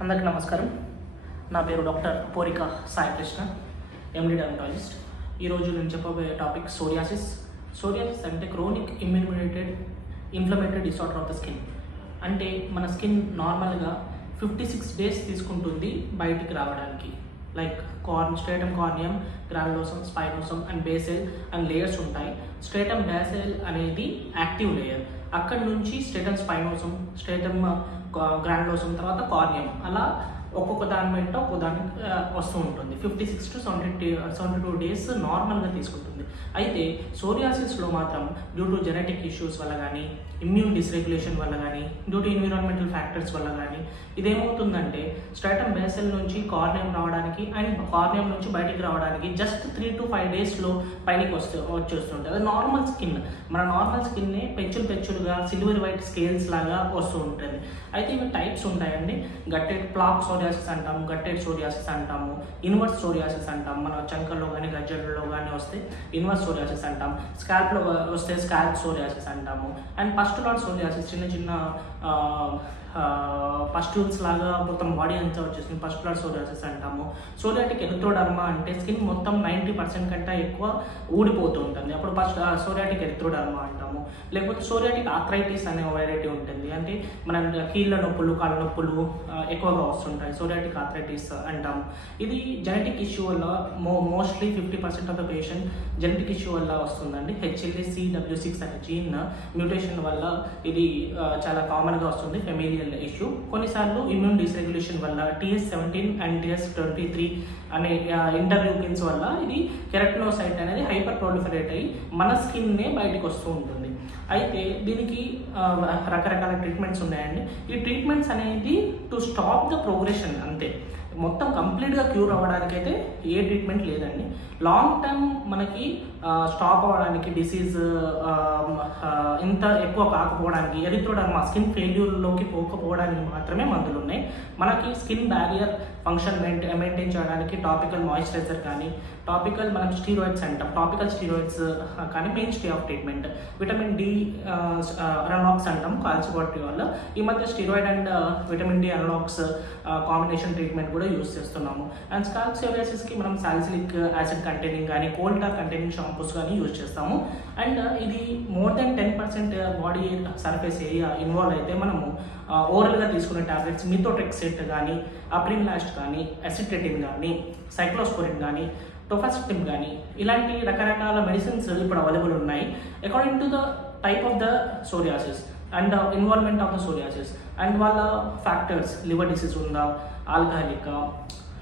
అందరికీ నమస్కారం. నా పేరు doctor Porika Sai Krishna, MD dermatologist. ఈరోజు నేను చెప్పబోయే టాపిక్ సోరియాసిస్. సోరియాసిస్ అంటే chronic inflammatory disorder of the skin. అంటే మన స్కిన్ నార్మల్గా 56 డేస్ తీసుకుంటుంది బయటికి రావడానికి. Like stratum corneum, granulosum, spinosum and basal and layers ఉంటాయి. స్ట్రేటమ్ బేసెల్ అనేది యాక్టివ్ లేయర్. అక్కడ నుంచి స్ట్రేటమ్ స్పైనోసమ్, స్ట్రేటమ్ గ్రానులోసమ్, తర్వాత కార్నియం, అలా ఒక్కొక్క దాని వెంట ఒక్కొక్క దానికి వస్తూ ఉంటుంది. 56 to 72 డేస్ నార్మల్గా తీసుకుంటుంది. అయితే సోరియాసిస్లో మాత్రం డ్యూ టు జెనెటిక్ ఇష్యూస్ వల్ల కానీ, ఇమ్యూన్ డిస్రెగ్యులేషన్ వల్ల కానీ, డ్యూ టు ఎన్విరాన్మెంటల్ ఫ్యాక్టర్స్ వల్ల కానీ ఇదేమవుతుందంటే స్ట్రేటమ్ బేసెల్ నుంచి కార్నియం రావడానికి అండ్ కార్నియం నుంచి బయటికి రావడానికి జస్ట్ 3 to 5 డేస్లో పైనకి వచ్చేస్తుంటుంది. అది నార్మల్ స్కిన్. మన నార్మల్ స్కిన్నే పెచ్చులుగా సిల్వర్ వైట్ స్కేల్స్ లాగా వస్తూ ఉంటుంది. అయితే ఇవి టైప్స్ ఉంటాయండి. గట్టెడ్ ప్లాక్ సోరియాసిస్ అంటాము, గట్టెడ్ సోరియాసిస్ అంటాము, ఇన్వర్స్ సోరియాసిస్ అంటాము. మన చంకల్లో కానీ గజ్జల్లో కానీ వస్తే ఇన్వర్స్ సోరియాసిస్ అంటాం. స్కాల్ప్లో వస్తే స్కాల్ప్ సోరియాసిస్ అంటాము. అండ్ పస్టులార్ సోరియాసిస్, చిన్న పస్ట్యూల్స్ లాగా మొత్తం బాడీ అంతా వచ్చేసింది, పస్టులార్ సోరియాసిస్ అంటాము. సోరియాటిక్ ఎరిథ్రోడర్మా అంటే స్కిన్ మొత్తం 90% కంటే ఎక్కువ ఊడిపోతూ ఉంటుంది, అప్పుడు సోరియాటిక్ ఎరిథ్రోడర్మా అంటాము. లేకపోతే సోరియాటిక్ ఆర్థరైటిస్ అనే వెరైటీ ఉంటుంది. అంటే మన కీళ్ళ నొప్పులు, కాళ్ళ నొప్పులు ఎక్కువగా వస్తుంటాయి, సోరియాటిక్ ఆర్థరైటిస్ అంటాము. ఇది జెనెటిక్ ఇష్యూ వల్ల mostly 50% of the patient genetic issue వల్ల వస్తుందండి. HLA-CW6 అనే జీన్ మ్యూటేషన్ వల్ల ఇది చాలా కామన్గా వస్తుంది, ఫెమిలియల్ ఇష్యూ. కొన్నిసార్లు ఇమ్యూన్ డిస్రెగ్యులేషన్ వల్ల TS17 అండ్ TS23 అనే ఇంటర్లూకిన్స్ వల్ల ఇది కెరటినోసైట్ అనేది హైపర్ ప్రొలిఫరేట్ అయ్యి మన స్కిన్నే బయటకు వస్తూ ఉంటుంది. అయితే దీనికి రకరకాల ట్రీట్మెంట్స్ ఉన్నాయండి. ఈ ట్రీట్మెంట్స్ అనేది టు స్టాప్ ద ప్రోగ్రెషన్ అంతే. మొత్తం కంప్లీట్గా క్యూర్ అవ్వడానికైతే ఏ ట్రీట్మెంట్ లేదండి. లాంగ్ టర్మ్ మనకి స్టాప్ అవ్వడానికి, డిసీజ్ ఇంత ఎక్కువ కాకపోవడానికి, ఎరిథ్రోడర్మా స్కిన్ ఫెయిల్యూర్లోకి పోకపోవడానికి మాత్రమే మందులు ఉన్నాయి. మనకి స్కిన్ బ్యారియర్ ఫంక్షన్ మెయింటైన్ చేయడానికి టాపికల్ మాయిశ్చరైజర్ కానీ, టాపికల్ మనం స్టీరాయిడ్స్ అంటాం, టాపికల్ స్టీరాయిడ్స్ కానీ mainstay of treatment. Vitamin D analogues అంటాం కాల్సిబాట్రీ వల్ల. ఈ మధ్య steroid and vitamin D analogues combination treatment కూడా యూజ్ చేస్తున్నాము. అండ్ స్కాల్ప్ సోరియాసిస్కి మనం సాలిసిలిక్ యాసిడ్ కంటైనింగ్ కానీ, కోల్ టార్ కంటైనింగ్ షాంపూస్ కానీ యూజ్ చేస్తాము. అండ్ ఇది more than 10% body surface area involve అయితే మనము ఓరల్గా తీసుకునే టాబ్లెట్స్ మిథోట్రెక్సేట్ కానీ, అప్రిన్లాస్ట్ కానీ, అసిట్రెటిన్ కానీ, సైక్లోస్పోరిన్ కానీ, టోఫాసిటిమ్ కానీ, ఇలాంటి రకరకాల మెడిసిన్స్ ఇప్పుడు అవైలబుల్ ఉన్నాయి according to the type of the psoriasis and involvement of the psoriasis and వాళ్ళ ఫ్యాక్టర్స్. లివర్ డిసీజ్ ఉందా, ఆల్కహాలికా,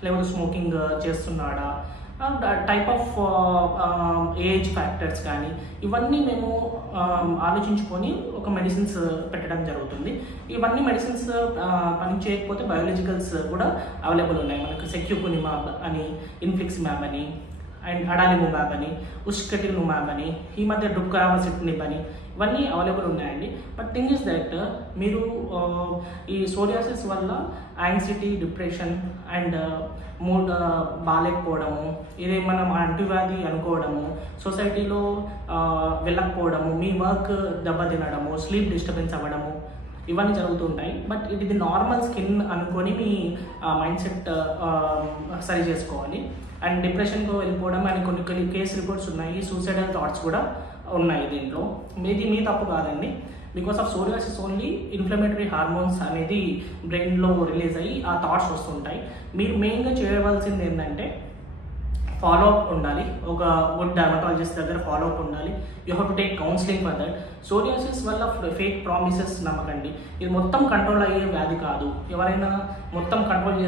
లేకపోతే స్మోకింగ్ చేస్తున్నాడా, టైప్ ఆఫ్ ఏజ్ ఫ్యాక్టర్స్ కానీ, ఇవన్నీ మేము ఆలోచించుకొని ఒక మెడిసిన్స్ పెట్టడం జరుగుతుంది. ఇవన్నీ మెడిసిన్స్ పని చేయకపోతే బయోలాజికల్స్ కూడా అవైలబుల్ ఉన్నాయి. మనకు సెక్యూపునిమాబ్ అని, ఇన్ఫ్లిక్సిమాబ్ అని, అండ్ అడాలిముమాబ్ అని, ఉస్కెటినుమాబ్ అని, ఈ మధ్య డుక్రామసిట్నిబ్ అని, ఇవన్నీ అవైలబుల్ ఉన్నాయండి. బట్ థింగ్ ఇస్ దట్ మీరు ఈ సోరియాసిస్ వల్ల యాంగ్జైటీ, డిప్రెషన్ అండ్ మూడ్ బాగాలేకపోవడము, ఇదే మనం అంటువ్యాధి అనుకోవడము, సొసైటీలో వెళ్ళకపోవడము, మీ వర్క్ దెబ్బతినడము, స్లీప్ డిస్టర్బెన్స్ అవ్వడము, ఇవన్నీ జరుగుతుంటాయి. బట్ ఇది నార్మల్ స్కిన్ అనుకొని మీ మైండ్ సెట్ సరి చేసుకోవాలి. అండ్ డిప్రెషన్కు వెళ్ళిపోవడం అని కొన్ని కేస్ రిపోర్ట్స్ ఉన్నాయి. సూసైడల్ థాట్స్ కూడా ఉన్నాయి దీంట్లో. ఇది మీ తప్పు కాదండి. Because of psoriasis only inflammatory hormones అనేది బ్రెయిన్లో రిలీజ్ అయ్యి ఆ థాట్స్ వస్తుంటాయి. మీరు మెయిన్గా చేయవలసింది ఏంటంటే ఫాలోఅప్ ఉండాలి. ఒక గుడ్ డర్మటాలజిస్ట్ దగ్గర ఫాలోఅప్ ఉండాలి. You have to take counselling for that. Psoriasis వల్ల ఫేక్ ప్రామిసెస్ నమ్మకండి. ఇది మొత్తం కంట్రోల్ అయ్యే వ్యాధి కాదు. ఎవరైనా మొత్తం కంట్రోల్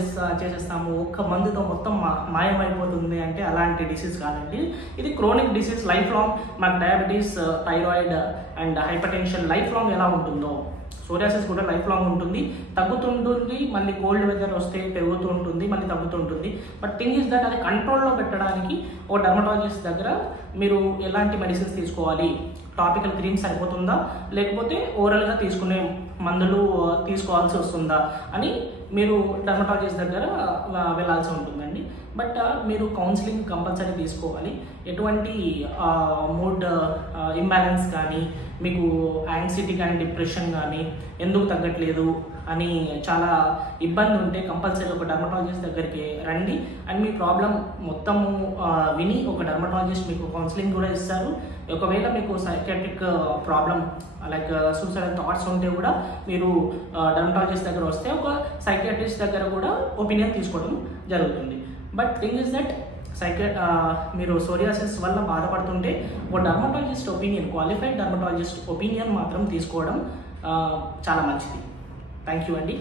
చేసేస్తాము, ఒక్క మందుతో మొత్తం మాయమైపోతుంది అంటే అలాంటి డిసీజ్ కాదండి. ఇది క్రోనిక్ డిసీజ్, లైఫ్ లాంగ్. మనకు diabetes, thyroid and hyper tension life long ఎలా ఉంటుందో సోరియాసిస్ కూడా లైఫ్ లాంగ్ ఉంటుంది. తగ్గుతుంటుంది, మళ్ళీ కోల్డ్ వెదర్ వస్తే పెరుగుతూ ఉంటుంది, మళ్ళీ తగ్గుతుంటుంది. బట్ థింగ్ ఇస్ దట్ అది కంట్రోల్లో పెట్టడానికి ఓ డర్మటాలజిస్ట్ దగ్గర మీరు ఎలాంటి మెడిసిన్స్ తీసుకోవాలి, టాపికల్ క్రీమ్ సరిపోతుందా, లేకపోతే ఓరల్గా తీసుకునే మందులు తీసుకోవాల్సి వస్తుందా అని మీరు డర్మటాలజిస్ట్ దగ్గర వెళ్ళాల్సి ఉంటుందండి. బట్ మీరు కౌన్సిలింగ్ కంపల్సరీ తీసుకోవాలి. ఎటువంటి మూడ్ ఇంబ్యాలెన్స్ కానీ, మీకు యాంగ్జైటీ కానీ, డిప్రెషన్ కానీ, ఎందుకు తగ్గట్లేదు, అని చాలా ఇబ్బంది ఉంటే కంపల్సరీ ఒక డర్మటాలజిస్ట్ దగ్గరికి రండి. అండ్ మీ ప్రాబ్లం మొత్తము విని ఒక డర్మటాలజిస్ట్ మీకు కౌన్సిలింగ్ కూడా ఇస్తారు. ఒకవేళ మీకు psychiatric problem like suicidal thoughts ఉంటే కూడా మీరు డర్మటాలజిస్ట్ దగ్గర వస్తే ఒక సైకాట్రిస్ట్ దగ్గర కూడా ఒపీనియన్ తీసుకోవడం జరుగుతుంది. బట్ థింగ్ ఇస్ దట్ మీరు సోరియాసిస్ వల్ల బాధపడుతుంటే ఒక dermatologist opinion, qualified dermatologist opinion మాత్రం తీసుకోవడం చాలా మంచిది. థ్యాంక్ యూ అండి.